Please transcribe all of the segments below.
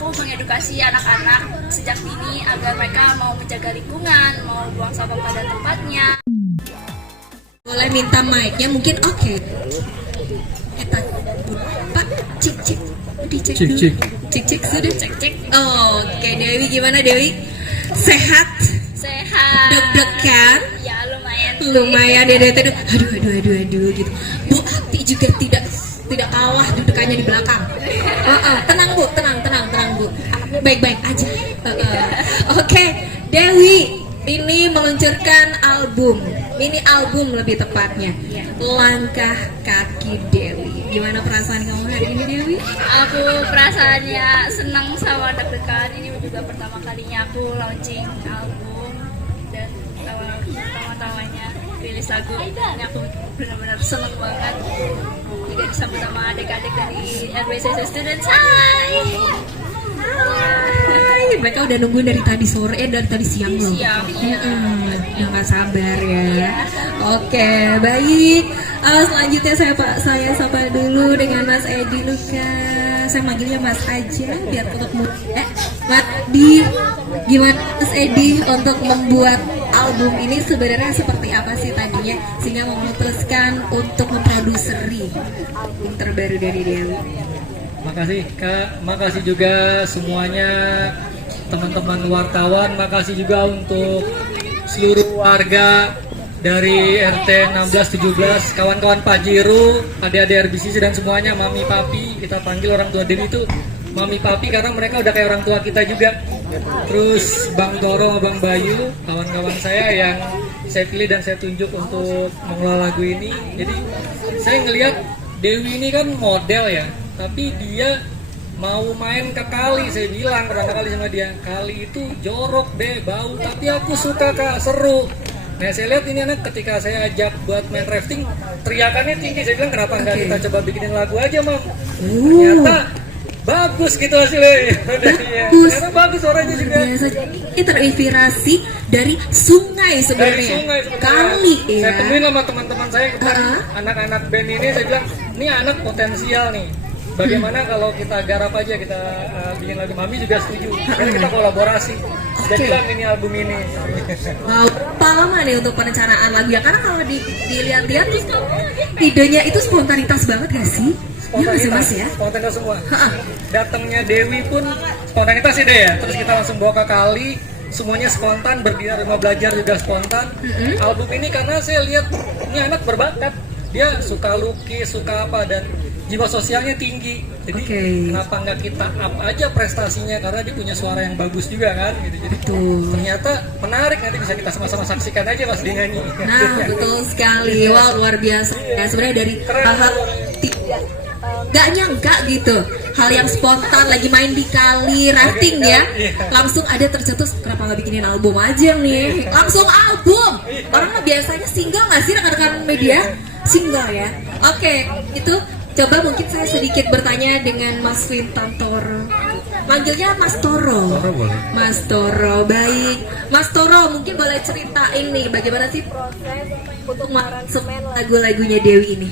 aku mengedukasi anak-anak sejak dini agar mereka mau menjaga lingkungan, mau buang sampah pada tempatnya. Boleh minta mic-nya mungkin oke. Pak, cek. Dicek Cek, dulu. cek. Cek sudah cek. Oke, Dewi gimana Dewi? Sehat? Sehat. Deg-degan? Ya lumayan. Lumayan ya Dewi tadi. Aduh gitu. Bu Ati juga tidak kalah dudukannya di belakang. Tenang Bu, tenang Bu. Baik-baik aja. Oke, Dewi ini meluncurkan mini album lebih tepatnya. Langkah Kaki Dewi. Gimana perasaan kamu hari ini Dewi? Aku perasaannya senang sama deg-degan. Ini juga pertama kalinya aku launching album dan pertama-tamanya rilis lagu. Ini aku benar-benar senang banget. Juga disambut sama adik-adik dari RBCC Students. Hai. Mereka udah nunggu dari tadi sore, dari tadi siang loh. Siang, iya. Udah gak sabar ya. Oke, baik. Selanjutnya saya sapa dulu dengan Mas Edi Luka. Saya manggilnya Mas aja biar tetap Mas Di, gimana Mas Edi untuk membuat album ini sebenarnya seperti apa sih tadinya sehingga memutuskan untuk memproduseri album terbaru dari Dewi? Makasih Kak, makasih juga semuanya teman-teman wartawan, makasih juga untuk seluruh warga dari RT 16-17, kawan-kawan Pajero, adik-adik RBCC dan semuanya, mami papi, kita panggil orang tua Dewi itu mami papi karena mereka udah kayak orang tua kita juga. Terus Bang Toro, Bang Bayu, kawan-kawan saya yang saya pilih dan saya tunjuk untuk mengelola lagu ini. Jadi saya ngelihat Dewi ini kan model ya, tapi dia mau main ke kali. Saya bilang pertama kali sama dia, kali itu jorok deh, bau, tapi aku suka Kak, seru. Nah saya lihat ini anak ketika saya ajak buat main rafting, teriakannya tinggi. Saya bilang kenapa nggak kita coba bikinin lagu aja Mam. Ternyata bagus gitu hasilnya. Ternyata bagus suaranya juga. Biasa, ini terinspirasi dari sungai sebenarnya. Dari sungai sebenarnya. Kali ya. Saya temuin sama teman-teman saya kemarin, anak-anak band ini, saya bilang ini anak potensial nih. Bagaimana kalau kita garap aja, kita bikin lagu. Mami juga setuju. Karena kita kolaborasi. Jadi bilang ini album ini. Wow, berapa lama nih untuk perencanaan lagu ya? Karena kalau dilihat-lihat tuh idenya itu spontanitas banget gak sih? Ya nggak sih Mas ya? Spontanitas semua. Datangnya Dewi pun spontanitas ide ya. Terus kita langsung bawa ke kali. Semuanya spontan, berbiar rumah belajar juga spontan. Album ini karena saya lihat ini anak berbakat. Dia suka lukis, suka apa, dan jiwa sosialnya tinggi. Jadi kenapa nggak kita up aja prestasinya, karena dia punya suara yang bagus juga kan gitu. Jadi ternyata menarik, nanti bisa kita sama-sama saksikan aja pas dia nyanyi. Nah betul sekali, wow luar biasa ya. Sebenarnya dari hal-hal gak nyangka gitu, hal yang spontan lagi main di kali rafting ya, langsung ada tercetus kenapa nggak bikinin album aja nih, langsung album. Orang mah biasanya single nggak sih rekan-rekan media? Single ya. Oke, itu coba mungkin saya sedikit bertanya dengan Mas Wintan Toro. Manggilnya Mas Toro. Mas Toro, baik. Mas Toro mungkin boleh ceritain nih bagaimana sih proses untuk mengaransemen lagu-lagunya Dewi ini?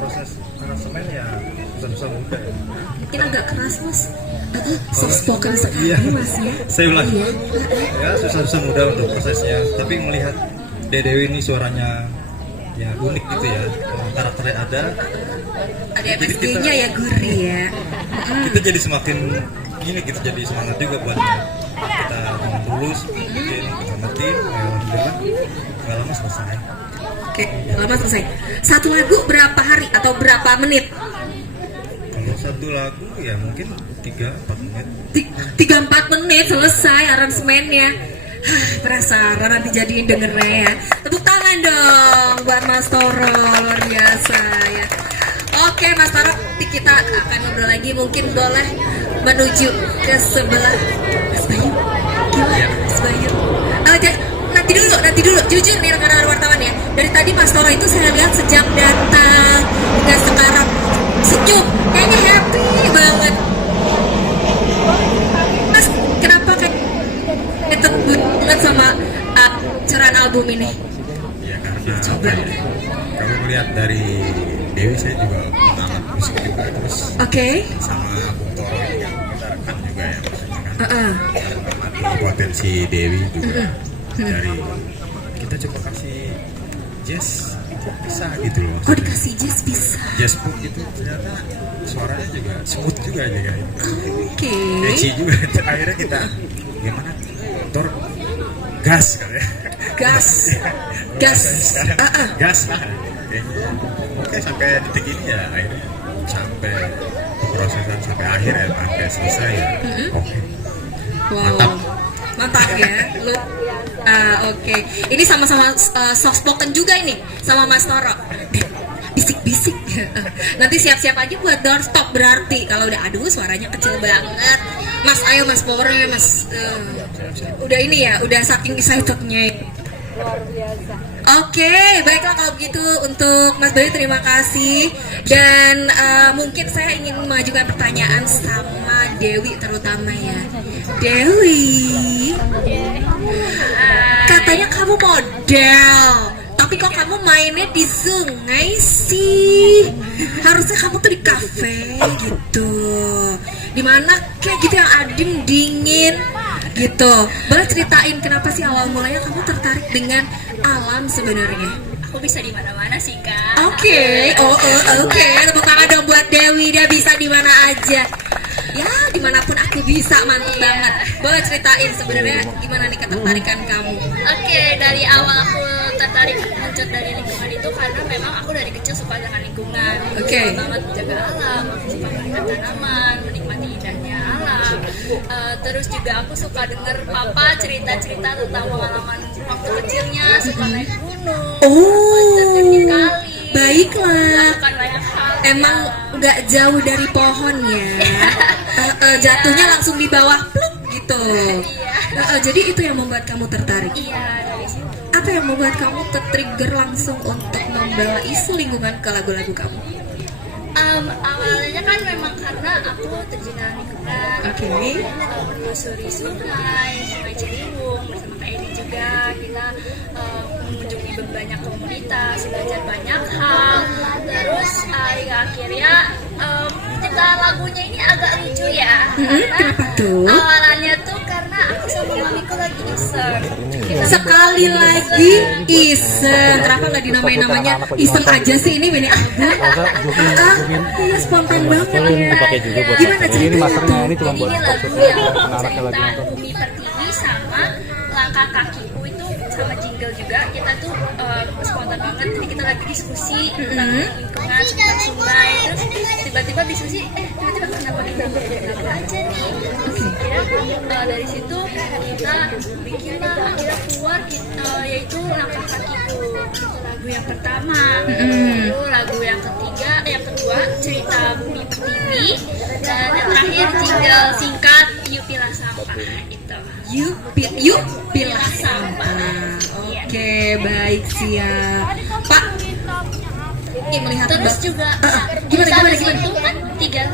Proses aransemen ya susah-susah mudah ya. Mungkin agak keras Mas, soft spoken sekali Mas ya. Saya ulang ya, susah-susah mudah untuk prosesnya, tapi melihat Dewi ini suaranya ya unik gitu ya, karakternya ada MSG-nya ya gurih ya. kita jadi semakin gini, kita jadi semangat juga buat kita bangun lulus, bikin kita ngertiin, alhamdulillah nggak lama selesai. Oke, lama selesai. Satu lagu berapa hari atau berapa menit? Kalau satu lagu ya mungkin 3-4 menit. 3-4 menit selesai aransemennya. Penasaran nanti jadiin dengernya ya. Tepuk tangan dong buat Mas Toro, luar biasa ya. Oke Mas Toro, kita akan ngobrol lagi, mungkin boleh menuju ke sebelah Mas Bayu. Gimana Mas Bayu? Nanti dulu, jujur nih rekan-rekan wartawan ya. Dari tadi Mas Toro itu saya lihat sejak datang hingga sekarang senyum, kayaknya happy banget. Mas, kenapa kayak banget sama curahan album ini? Ya karena coba kamu melihat dari Dewi, saya juga mengalah musik juga, terus sama Bung Toro mengamati potensi Dewi juga dari kita coba kasih jazz bisa gitu loh. Oh, dikasih jazz bisa. Jazz pop gitu ternyata suaranya juga smooth juga aja kan. Oke. Catchy juga. Akhirnya kita gimana? Tor gas kali ya. Gas. Gas. Gas lah. Oke, sampai detik ini ya akhirnya sampai pemrosesan sampai akhir ya sampai selesai ya. Oke. Wow. Mantap. Mantap ya. Lu oke. Ini sama-sama soft spoken juga ini sama Mas Toro. Bisik-bisik. Nanti siap-siap aja buat doorstop berarti kalau udah aduh suaranya kecil banget. Mas ayo Mas powernya Mas. Udah ini ya, udah saking excitednya. Luar biasa. Oke, baiklah kalau begitu untuk Mas Bayu terima kasih dan mungkin saya ingin mengajukan pertanyaan sama Dewi terutama ya. Dewi, katanya kamu model, tapi kok kamu mainnya di sungai sih? Harusnya kamu tuh di kafe gitu, dimana kayak gitu yang adem dingin gitu. Boleh ceritain kenapa sih awal mulanya kamu tertarik dengan alam sebenarnya? Aku bisa di mana-mana sih Kak. Oke. Oke, tepuk tangan dong buat Dewi, dia bisa di mana aja. Ya, dimanapun aku bisa, mantap banget. Boleh ceritain sebenarnya gimana nih ketertarikan kamu? Oke, dari awal aku tertarik muncul dari lingkungan itu karena memang aku dari kecil suka dengan lingkungan. Oke. Suka banget menjaga alam, aku suka menanam tanaman, menikmati indahnya alam. Terus juga aku suka dengar papa cerita-cerita tentang pengalaman waktu kecilnya, suka naik gunung, terjun kali, Baiklah. melakukan banyak hal. Emang nggak jauh dari pohon ya. Jatuhnya langsung di bawah pluk gitu. Jadi itu yang membuat kamu tertarik. Iya, dari situ. Apa yang membuat kamu tertrigger langsung untuk membawa isu lingkungan ke lagu-lagu kamu? Awalnya kan memang karena aku terjun dalam lingkungan, Oke. menyusuri sungai Ciliwung bersama Kak Edi juga. Kita mengunjungi banyak komunitas, belajar banyak hal. Terus hingga akhirnya kita lagunya ini agak lucu ya. Kenapa tuh? Awalannya tuh karena aku sama mamiku lagi iseng. Sekali lagi iseng. Kenapa nggak dinamain namanya iseng aja sih ini Beni Album? Iya spontan banget ya. Gimana ceritanya tuh? ini cuma Jadi buat ini lagu fokus yang anak-anaknya lagi cerita nonton. Bumi Pertiwi sama Langkah Kakiku itu sama jingle juga. Kita tuh spontan banget. Jadi kita lagi diskusi tentang lingkungan sekitar sungai. Terus tiba-tiba diskusi, tiba-tiba kenapa kita lagu aja nih? Akhirnya dari situ kita bikinlah akhirnya keluar yaitu Langkah Kakiku. Itu lagu yang pertama. Lalu lagu yang ketiga, yang kedua cerita Bumi Pertiwi. Dan yang terakhir jingle singkat Yuk Pilah Sampah itu. Yuk pilah sampah. Oke, baik siap. Pak, ini melihat Terus Mbak- juga gimana? itu kan tiga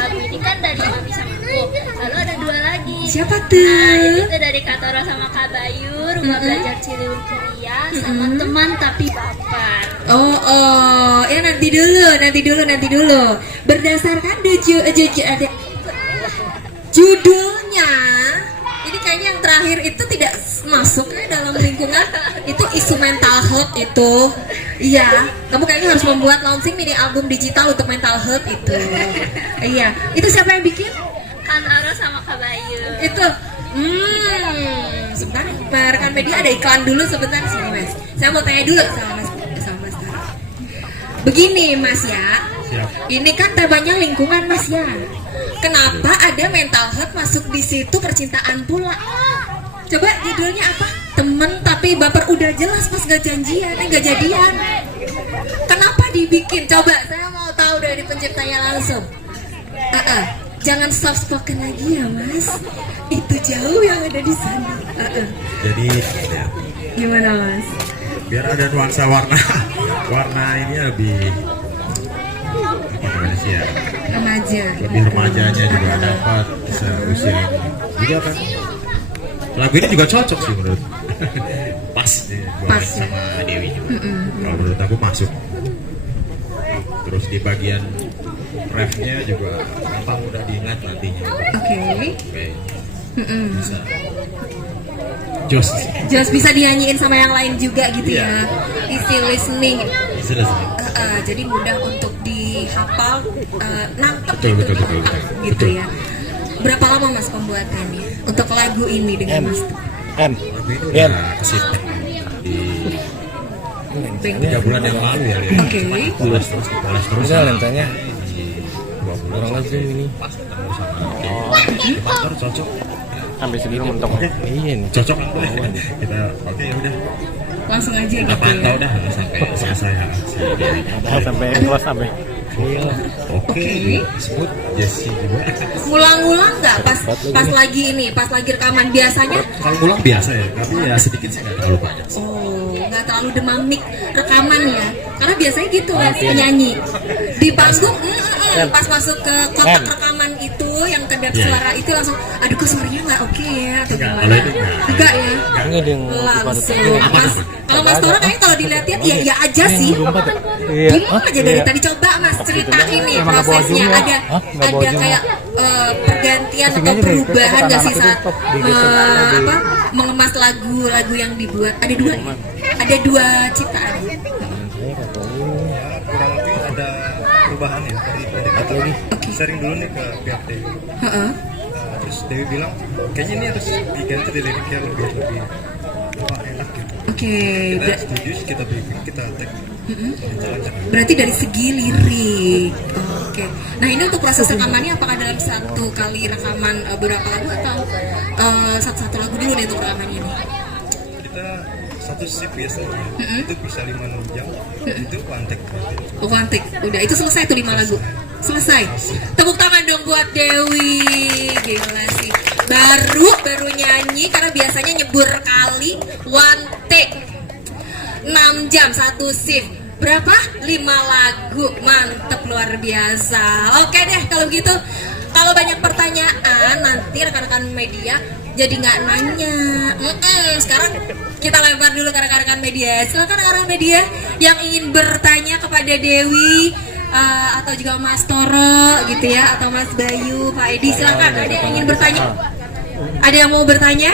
lagu ini kan dari Mami sama aku. Lalu ada dua lagi. Siapa Nah, tuh? itu dari Kak Toro sama Kak Bayu, Rumah Belajar Ciliwung Kuliah, sama Teman Tapi Baper. Ya nanti dulu. Berdasarkan judulnya, ini kayaknya yang terakhir itu tidak masuk ya dalam lingkungan. Itu isu mental health itu. Iya, kamu kayaknya harus membuat launching mini album digital untuk mental health itu. Iya, itu siapa yang bikin? Kak Toro sama Kak Bayu. Itu sebentar, rekan media ada iklan dulu sebentar sini Mas. Saya mau tanya dulu sama Mas Tara. Begini Mas ya, Siap. ini kan temanya lingkungan Mas ya. Kenapa ada mental health masuk di situ percintaan pula? Coba judulnya apa? Temen tapi baper, udah jelas Mas gak janjian, gak jadian. Kenapa dibikin? Coba saya mau tahu dari penciptanya langsung. Jangan soft spoken lagi ya Mas. Itu jauh yang ada di sana. Jadi ya, Gimana Mas? biar ada nuansa warna warna ini lebih apa namanya sih ya, Remaja. lebih remajanya juga dapat seusia ini juga kan. Lagu ini juga cocok sih menurut pas nih buat Pas, ya. sama Dewi juga. Kalau menurut aku masuk. Terus di bagian refnya juga gampang mudah diingat nantinya. Oke. Oke. bisa. Jos. Just bisa dinyanyiin sama yang lain juga gitu ya. Easy listening. Sudah. Jadi mudah untuk dihafal, nangkep Betul. gitu ya. Berapa lama Mas pembuatannya untuk lagu ini dengan Mas? Lagu itu udah kesimpan di 3 bulan yang lalu ya. Oke. Poles terus. Nantanya Di 2 bulan orang lagi ini. pas ketemu sama Pastor cocok. Sampai segini mentok. Iya nih. Cocok kita oke ya udah. Langsung aja Kita gitu pantau ya. dah sampai selesai aksi. Sampai kelas sampai. Iya. Oke. Sebut Jesse juga. Ngulang-ngulang nggak pas lagi rekaman biasanya? Kalau pulang biasa ya, tapi ya sedikit sih nggak terlalu banyak. Oh, nggak terlalu demamik rekaman ya? Karena biasanya gitu kan penyanyi di panggung, pas masuk ke kotak rekaman itu yang kedap suara itu langsung, aduh kok suaranya nggak oke ya atau Nggak, gimana? kalau itu nggak. Enggak ya? Ini dia yang Langsung. Mas, kalau Mas Toro kayaknya kalau dilihat-lihat ya aja sih. Bingung aja dari tadi, coba Mas ceritain nih prosesnya, ada kayak pergantian atau perubahan nggak sih saat mengemas lagu-lagu yang dibuat? Ada dua ciptaan. Kurang lebih ada perubahan ya dari kata sharing dulu nih ke pihak Dewi. Terus Dewi bilang kayaknya ini harus diganti di liriknya lebih enak gitu. Oke, Kita setuju sih, kita briefing, kita tag. berarti dari segi lirik. Oke. Nah ini untuk proses rekamannya apakah dalam satu kali rekaman beberapa lagu atau satu lagu dulu deh untuk rekaman ini? Kita satu shift biasanya itu bisa 5-6 jam. Itu one take. Oh, one take. Udah itu selesai tuh 5 lagu. Selesai. Tepuk tangan dong buat Dewi. Gila sih. Baru nyanyi karena biasanya nyebur kali one take. 6 jam satu shift. Berapa? 5 lagu. Mantep luar biasa. Oke deh kalau gitu. Kalau banyak pertanyaan nanti rekan-rekan media jadi nggak nanya. Sekarang kita lempar dulu ke rekan-rekan media. Silakan rekan-rekan media yang ingin bertanya kepada Dewi atau juga Mas Toro gitu ya, atau Mas Bayu, Pak Edi, silakan. Ada yang ingin bertanya? Ada yang mau bertanya?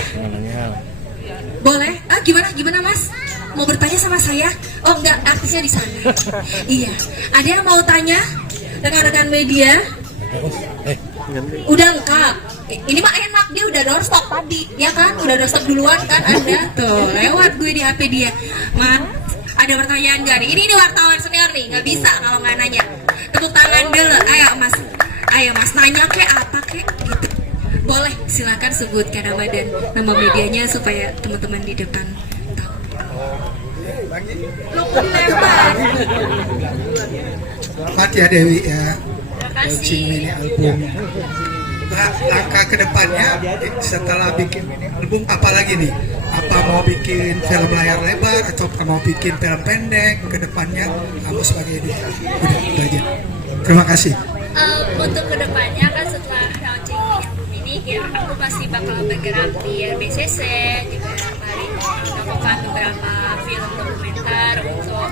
Boleh? Gimana Mas? Mau bertanya sama saya? Oh enggak, artisnya di sana. Iya. Ada yang mau tanya? Rekan-rekan media? Udah lengkap. Ini mah enak, dia udah doorstop tadi, ya kan? Udah doorstop duluan kan Anda? Tuh, lewat gue di HP dia. Man, ada pertanyaan gak nih? Ini wartawan senior nih, nggak bisa kalau nggak nanya. Tepuk tangan dulu, ayo mas nanya kek apa kek gitu. Boleh, silakan sebutkan nama dan nama medianya supaya teman-teman di depan tahu. Lu penembak. Selamat ya Dewi ya. Terima Launching kasih. mini album. Langkah kedepannya setelah bikin mini album apa lagi nih? Apa mau bikin film layar lebar atau mau bikin film pendek? Kedepannya kamu sebagai ini udah itu aja. Terima kasih. Untuk kedepannya kan setelah launching ini aku pasti bakal bergerak di RBCC, juga melakukan beberapa film dokumenter untuk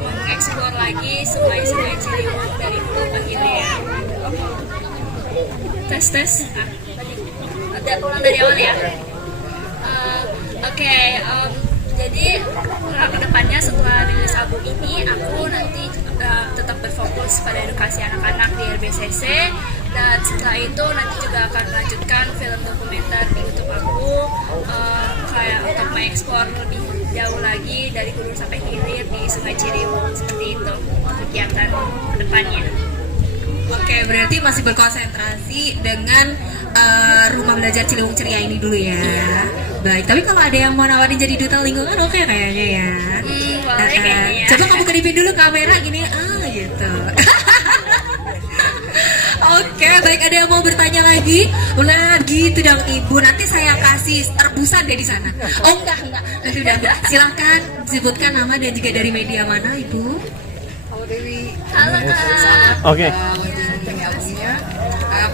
mengeksplor lagi sungai-sungai Ciliwung dari hulu ke hilir. Tes. Udah pulang dari awal ya. Oke, jadi kedepannya setelah rilis album ini aku nanti tetap berfokus pada edukasi anak-anak di RBCC, dan setelah itu nanti juga akan melanjutkan film dokumenter di YouTube aku, kayak untuk mengeksplor lebih jauh lagi dari hulu sampai hilir di Sungai Ciliwung, seperti itu kegiatan kedepannya. Oke, berarti masih berkonsentrasi dengan rumah belajar Ciliwung Ceria ini dulu ya. Baik, tapi kalau ada yang mau nawarin jadi duta lingkungan, oke kayaknya ya. Boleh kayaknya ya. Coba kamu kedipin dulu kamera gini, gitu. Oke, baik, ada yang mau bertanya lagi? Nah, gitu dong Ibu. Nanti saya kasih rebusan deh di sana. Oh enggak. Udah. Silakan sebutkan nama dan juga dari media mana Ibu. Halo Kak. Oke.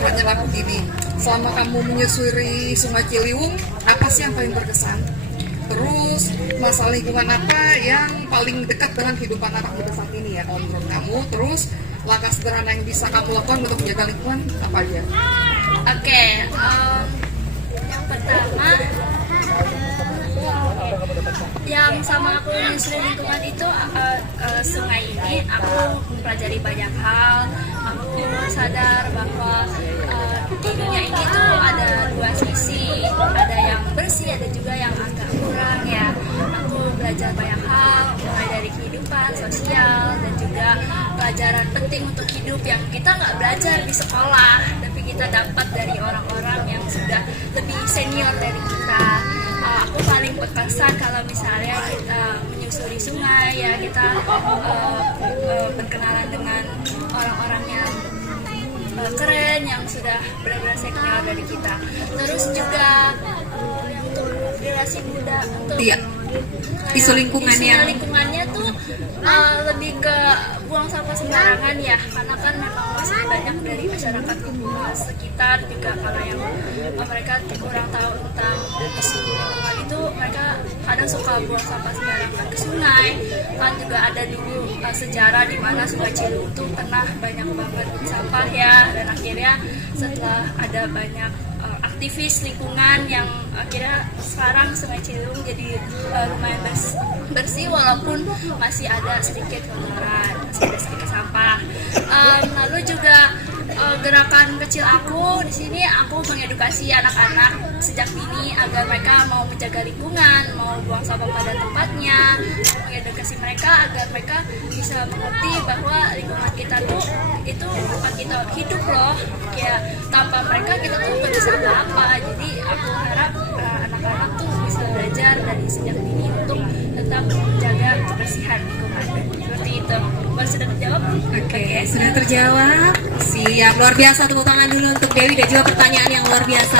Pertanyaan aku gini, selama kamu menyusuri Sungai Ciliwung, apa sih yang paling berkesan? Terus masalah lingkungan apa yang paling dekat dengan kehidupan anak muda saat ini ya kalau menurut kamu? Terus langkah sederhana yang bisa kamu lakukan untuk menjaga lingkungan apa aja? Oke, Pertama, yang sama aku menyusuri lingkungan itu sungai ini aku mempelajari banyak hal. Aku sadar bahwa di dunia ini tuh ada dua sisi, ada yang bersih, ada juga yang agak kurang ya. Aku belajar banyak hal, mulai dari kehidupan sosial dan juga pelajaran penting untuk hidup yang kita nggak belajar di sekolah, tapi kita dapat dari orang-orang yang sudah lebih senior dari kita. Aku paling berkesan kalau misalnya kita menyusuri sungai ya, kita berkenalan dengan orang-orang yang keren yang sudah benar-benar senior dari kita. Terus juga untuk relasi muda, untuk Iya. Isu lingkungannya. lingkungannya tuh lebih ke buang sampah sembarangan ya, karena kan memang masih banyak dari masyarakat sekitar juga kalau yang mereka kurang tahu tentang isu lingkungan itu, mereka kadang suka buang sampah sembarangan ke sungai. Kan juga ada dulu sejarah di mana Sungai Ciliwung tuh pernah banyak banget sampah ya, dan akhirnya setelah ada banyak aktivis lingkungan yang akhirnya sekarang Sungai Ciliwung jadi lumayan bersih walaupun masih ada sedikit kotoran, masih ada sedikit sampah. Lalu juga gerakan kecil aku di sini, aku mengedukasi anak-anak sejak dini agar mereka mau menjaga lingkungan, mau buang sampah pada tempatnya, mengedukasi mereka agar mereka bisa mengerti bahwa lingkungan kita tuh itu tempat kita hidup loh, ya tanpa mereka kita tuh nggak bisa apa-apa. Jadi aku harap anak-anak tuh bisa belajar dari sejak dini untuk tetap menjaga kebersihan lingkungan. Seperti itu. Mas sudah terjawab? Oke, sudah terjawab. Siap, luar biasa. Tepuk tangan dulu untuk Dewi dan juga pertanyaan yang luar biasa.